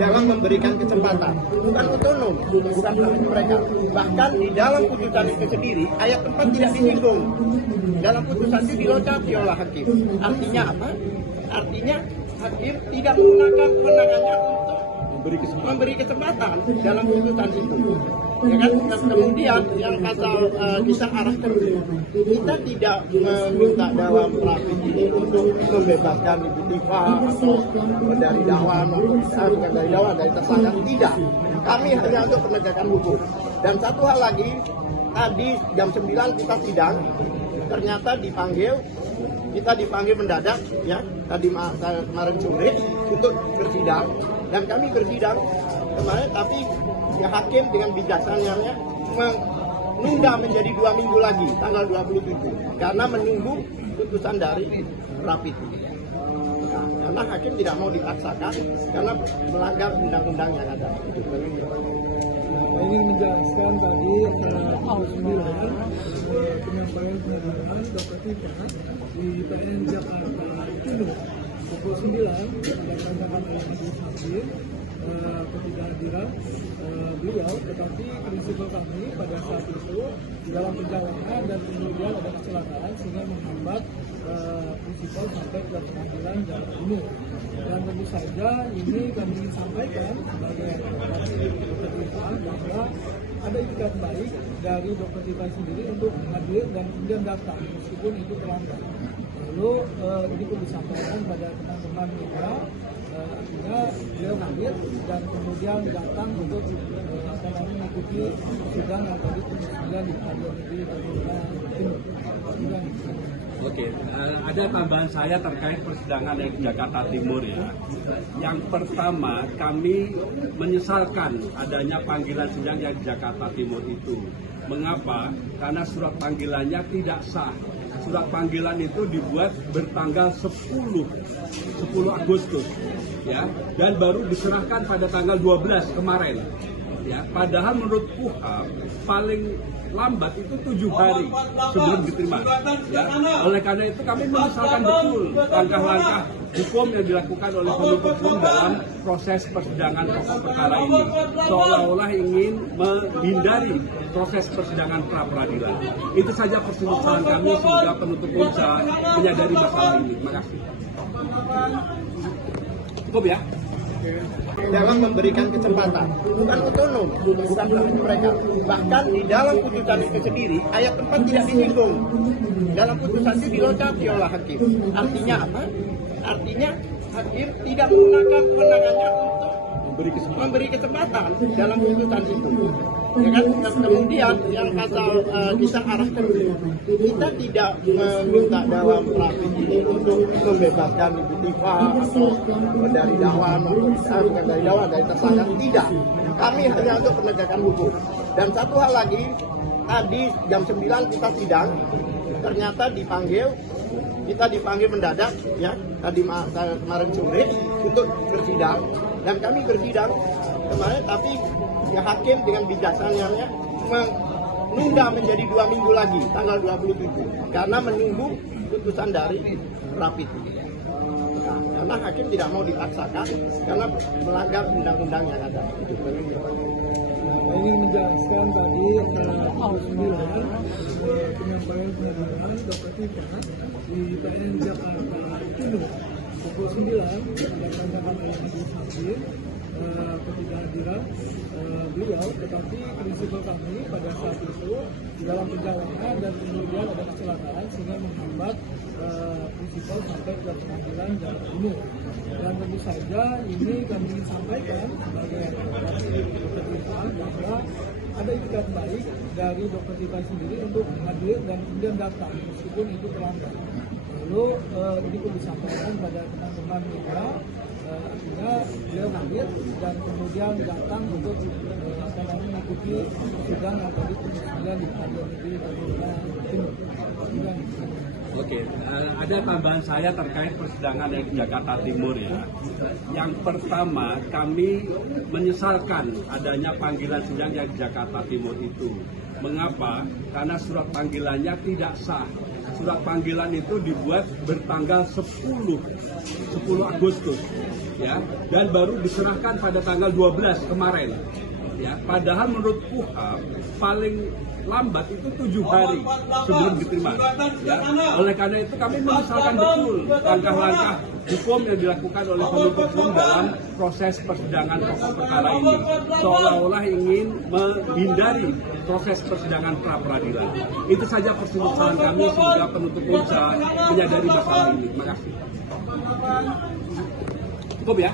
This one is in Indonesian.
dalam memberikan kesempatan, bukan otonom, bukan hak mereka. Bahkan di dalam putusan itu sendiri, ayat 4 tidak disinggung. Dalam putusan itu dilocati oleh hakim. Artinya apa? Artinya hakim tidak menggunakan kewenangannya untuk memberi kesempatan dalam putusan itu. Ya kan? Kemudian yang pasal kita arahkan, kita tidak meminta dalam rapid ini untuk membebaskan Ibu Tifa atau dari dakwaan maupun bukan dari dakwaan, dari tersangka, tidak. Kami hanya untuk penegakan hukum. Dan satu hal lagi, tadi jam 9 kita sidang, ternyata kita dipanggil mendadak ya tadi kemarin sore untuk bersidang, dan kami bersidang kemarin, tapi ya hakim dengan bijaksananya menunda menjadi 2 minggu lagi tanggal 27 karena menunggu putusan dari rapid. Nah, karena hakim tidak mau dipaksakan karena melanggar undang-undang yang ada. Saya ingin menjelaskan tadi 9 penyampaian pendataan Dr. Tifa di PN Jakarta Timur pukul 9 berdasarkan oleh majelis hakim ketidakhadiran beliau, tetapi prinsipal kami pada saat itu di dalam perjalanan dan kemudian ada kecelakaan sehingga menghambat prinsipal sampai ke pengadilan Jakarta Timur. Dan tentu saja ini kami ingin sampaikan sebagai Dr. Tifa bahwa ada itikat baik dari Dr. Tifa sendiri untuk hadir dan kemudian datang meskipun itu terlambat. Lalu ini perlu disampaikan pada teman-teman media, artinya beliau hadir dan kemudian datang untuk mengikuti sidang yang tadi kemudian di Pengadilan Negeri Jakarta Timur. Oke, ada tambahan saya terkait persidangan yang di Jakarta Timur ya. Yang pertama, kami menyesalkan adanya panggilan sidang yang di Jakarta Timur itu. Mengapa? Karena surat panggilannya tidak sah. Surat panggilan itu dibuat bertanggal 10 Agustus ya, dan baru diserahkan pada tanggal 12 kemarin. Ya, padahal menurut KUHAP paling lambat itu 7 hari sebelum diterima. Ya, oleh karena itu kami menyesalkan betul langkah-langkah hukum yang dilakukan oleh penuntut umum dalam proses persidangan pokok perkara ini, seolah-olah ingin menghindari proses persidangan pra peradilan. Itu saja permasalahan kami sehingga penuntut umum bisa menyadari masalah ini. Terima kasih. Cukup ya. Dalam memberikan kesempatan, bukan otonom, bukan hak mereka. Bahkan di dalam putusan itu sendiri, ayat 4 tidak disinggung. Dalam putusan itu dilocati oleh hakim. Artinya apa? Artinya hakim tidak menggunakan kewenangannya untuk memberi kesempatan dalam putusan itu. Ya kan? Kemudian yang pasal kita arahkan, kita tidak meminta dalam rapid ini untuk membebaskan Ibu Tifa atau dari dakwaan maupun bukan dari dakwaan, dari tersangka, tidak. Kami hanya untuk penegakan hukum. Dan satu hal lagi, tadi jam 9 kita sidang, ternyata kita dipanggil mendadak ya tadi kemarin sore untuk bersidang, dan kami bersidang kemarin, tapi ya hakim dengan bijaksananya menunda menjadi 2 minggu lagi tanggal 27 karena menunggu putusan dari rapid. Nah, karena hakim tidak mau dipaksakan karena melanggar undang-undang yang ada. Saya ingin menjelaskan tadi 9 penyampaian pendataan Dr. Tifa di PN Jakarta Timur pukul 9 berdasarkan oleh majelis hakim ketidakhadiran beliau, tetapi prinsipal kami pada saat itu di dalam perjalanan dan kemudian ada kecelakaan sehingga menghambat prinsipal sampai ke pengadilan Jakarta Timur. Dan tentu saja ini kami ingin sampaikan sebagai Dr. Tifa bahwa ada itikat baik dari Dr. Tifa sendiri untuk hadir dan kemudian datang meskipun itu terlambat. Lalu ini perlu disampaikan pada teman-teman media, artinya beliau hadir dan kemudian datang untuk mengikuti sidang yang tadi kemudian di Pengadilan Negeri Jakarta Timur. Oke, ada tambahan saya terkait persidangan yang di Jakarta Timur ya. Yang pertama, kami menyesalkan adanya panggilan sidang yang di Jakarta Timur itu. Mengapa? Karena surat panggilannya tidak sah. surat panggilan itu dibuat bertanggal 10 Agustus ya, dan baru diserahkan pada tanggal 12 kemarin ya. Padahal menurut KUHAP paling lambat itu 7 hari sebelum diterima ya. Oleh karena itu kami menyesalkan betul langkah-langkah hukum yang dilakukan oleh penuntut umum dalam proses persidangan pokok perkara ini, seolah-olah ingin menghindari proses persidangan pra peradilan. Itu saja permasalahan kami, sehingga penuntut umum bisa menyadari masalah ini. Terima kasih. Cukup ya.